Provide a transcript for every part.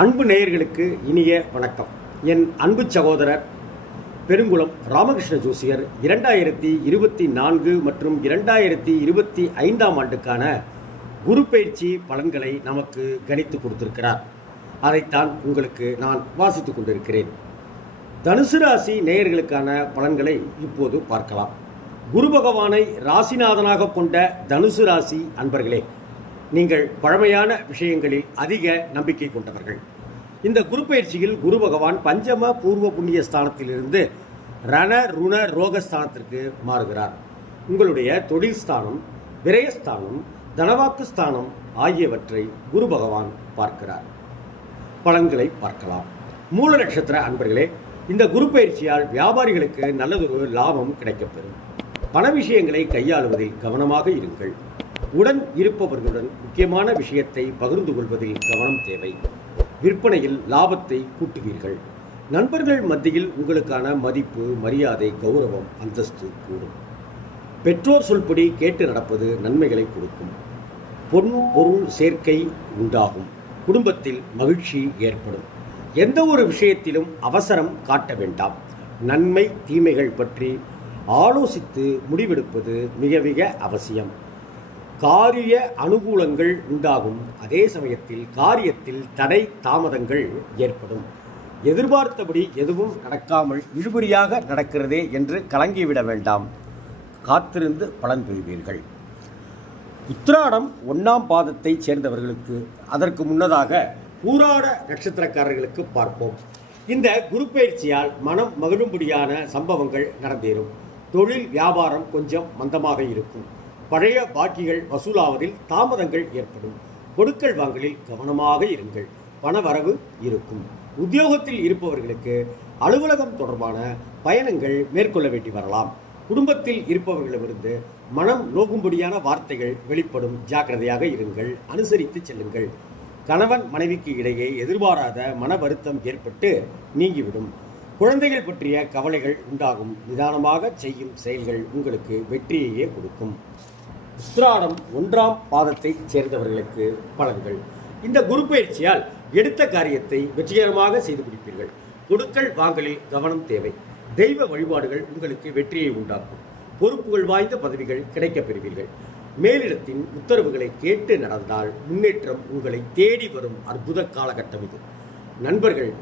அன்பு நேயர்களுக்கு இனிய வணக்கம். என் அன்பு சகோதரர் பெருங்குளம் ராமகிருஷ்ண ஜோசியர் இரண்டாயிரத்தி இருபத்தி நான்கு மற்றும் இரண்டாயிரத்தி இருபத்தி ஐந்தாம் ஆண்டுக்கான குரு பயிற்சி பலன்களை நமக்கு கணித்து கொடுத்திருக்கிறார். அதைத்தான் உங்களுக்கு நான் வாசித்துக் கொண்டிருக்கிறேன். தனுசு ராசி நேயர்களுக்கான பலன்களை இப்போது பார்க்கலாம். குரு பகவானை ராசிநாதனாக கொண்ட தனுசு ராசி அன்பர்களே நீங்கள் பழமையான விஷயங்களில் அதிக நம்பிக்கை கொண்டவர்கள். இந்த குரு பயிற்சியில் குரு பகவான் பஞ்சம பூர்வ புண்ணிய ஸ்தானத்திலிருந்து ரண ருண ரோகஸ்தானத்திற்கு மாறுகிறார். உங்களுடைய தொழில் ஸ்தானம் விரயஸ்தானம் தனவாக்கு ஸ்தானம் ஆகியவற்றை குரு பகவான் பார்க்கிறார். பலன்களை பார்க்கலாம். மூல நட்சத்திர அன்பர்களே இந்த குரு பயிற்சியால் வியாபாரிகளுக்கு நல்லதொரு லாபம் கிடைக்கப்பெறும். பண விஷயங்களை கையாளுவதில் கவனமாக இருங்கள். உடன் இருப்பவர்களுடன் முக்கியமான விஷயத்தை பகிர்ந்து கொள்வதில் கவனம் தேவை. விற்பனையில் லாபத்தை கூட்டுவீர்கள். நண்பர்கள் மத்தியில் உங்களுக்கான மதிப்பு மரியாதை கௌரவம் அந்தஸ்து கூடும். பெற்றோர் சொல்படி கேட்டு நடப்பது நன்மைகளை கொடுக்கும். பொன் பொருள் சேர்க்கை உண்டாகும். குடும்பத்தில் மகிழ்ச்சி ஏற்படும். எந்த ஒரு விஷயத்திலும் அவசரம் காட்ட வேண்டாம். நன்மை தீமைகள் பற்றி ஆலோசித்து முடிவெடுப்பது மிக மிக அவசியம். காரிய அனுகூலங்கள் உண்டாகும். அதே சமயத்தில் காரியத்தில் தடை தாமதங்கள் ஏற்படும். எதிர்பார்த்தபடி எதுவும் நடக்காமல் இழுபறியாக நடக்கிறதே என்று கலங்கிவிட வேண்டாம். காத்திருந்து பலன் பெறுவீர்கள். உத்திராடம் ஒன்றாம் பாதத்தைச் சேர்ந்தவர்களுக்கு அதற்கு முன்னதாக பூராட நட்சத்திரக்காரர்களுக்கு பார்ப்போம். இந்த குரு பயிற்சியால் மனம் மகிழும்படியான சம்பவங்கள் நடந்தேறும். தொழில் வியாபாரம் கொஞ்சம் மந்தமாக இருக்கும். பழைய பாக்கிகள் வசூலாவதில் தாமதங்கள் ஏற்படும். கொடுக்கல் வாங்கலில் கவனமாக இருங்கள். பணவரவு இருக்கும். உத்தியோகத்தில் இருப்பவர்களுக்கு அலுவலகம் தொடர்பான பயணங்கள் மேற்கொள்ள வேண்டி வரலாம். குடும்பத்தில் இருப்பவர்களிடமிருந்து மனம் நோகும்படியான வார்த்தைகள் வெளிப்படும். ஜாக்கிரதையாக இருங்கள். அனுசரித்து செல்லுங்கள். கணவன் மனைவிக்கு இடையே எதிர்பாராத மன வருத்தம் ஏற்பட்டு நீங்கிவிடும். குழந்தைகள் பற்றிய கவலைகள் உண்டாகும். நிதானமாக செய்யும் செயல்கள் உங்களுக்கு வெற்றியையே கொடுக்கும். உத்ராடம் ஒன்றாம் பாதத்தைச் சேர்ந்தவர்களுக்கு பலன்கள். இந்த குரு பயிற்சியால் எடுத்த காரியத்தை வெற்றிகரமாக செய்து முடிப்பீர்கள். கொடுக்கல் வாங்கலில் கவனம் தேவை. தெய்வ வழிபாடுகள் உங்களுக்கு வெற்றியை உண்டாக்கும். பொறுப்புகள் வாய்ந்த பதவிகள் கிடைக்கப் பெறுவீர்கள். மேலிடத்தின் உத்தரவுகளை கேட்டு நடந்தால் முன்னேற்றம் உங்களை தேடி வரும் அற்புத காலகட்டம் இது. நண்பர்கள்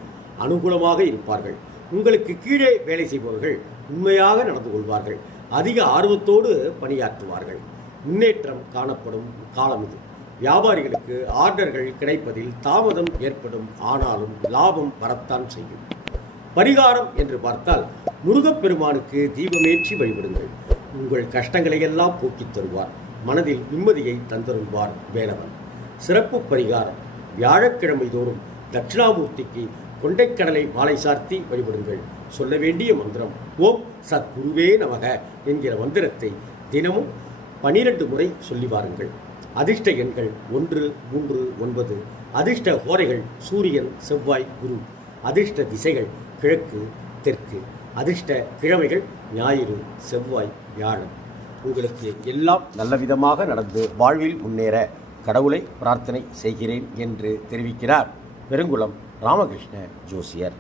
அனுகூலமாக இருப்பார்கள். உங்களுக்கு கீழே வேலை செய்பவர்கள் உண்மையாக நடந்து கொள்வார்கள். அதிக ஆர்வத்தோடு பணியாற்றுவார்கள். முன்னேற்றம் காணப்படும் காலம் இது. வியாபாரிகளுக்கு ஆர்டர்கள் கிடைப்பதில் தாமதம் ஏற்படும் ஆனாலும் லாபம் வரத்தான் செய்யும். பரிகாரம் என்று பார்த்தால் முருகப்பெருமானுக்கு தீபமேற்றி வழிபடுங்கள். உங்கள் கஷ்டங்களை எல்லாம் போக்கித் தருவார். மனதில் நிம்மதியை தந்தருள்வார் வேலவன். சிறப்பு பரிகாரம். வியாழக்கிழமை தோறும் தட்சிணாமூர்த்திக்கு கொண்டைக்கடலை மாலை சார்த்தி வழிபடுங்கள். சொல்ல வேண்டிய மந்திரம் ஓம் சத்குருவே நமக என்கிற மந்திரத்தை தினமும் பனிரெண்டு முறை சொல்லி வாருங்கள். அதிர்ஷ்ட எண்கள் ஒன்று மூன்று ஒன்பது. அதிர்ஷ்ட ஹோரைகள் சூரியன் செவ்வாய் குரு. அதிர்ஷ்ட திசைகள் கிழக்கு தெற்கு. அதிர்ஷ்ட கிழமைகள் ஞாயிறு செவ்வாய் வியாழன் உங்களுக்கு எல்லாம் நல்ல விதமாக நடந்து வாழ்வில் முன்னேற கடவுளை பிரார்த்தனை செய்கிறேன் என்று தெரிவிக்கிறார் பெருங்குளம் ராமகிருஷ்ண ஜோசியர்.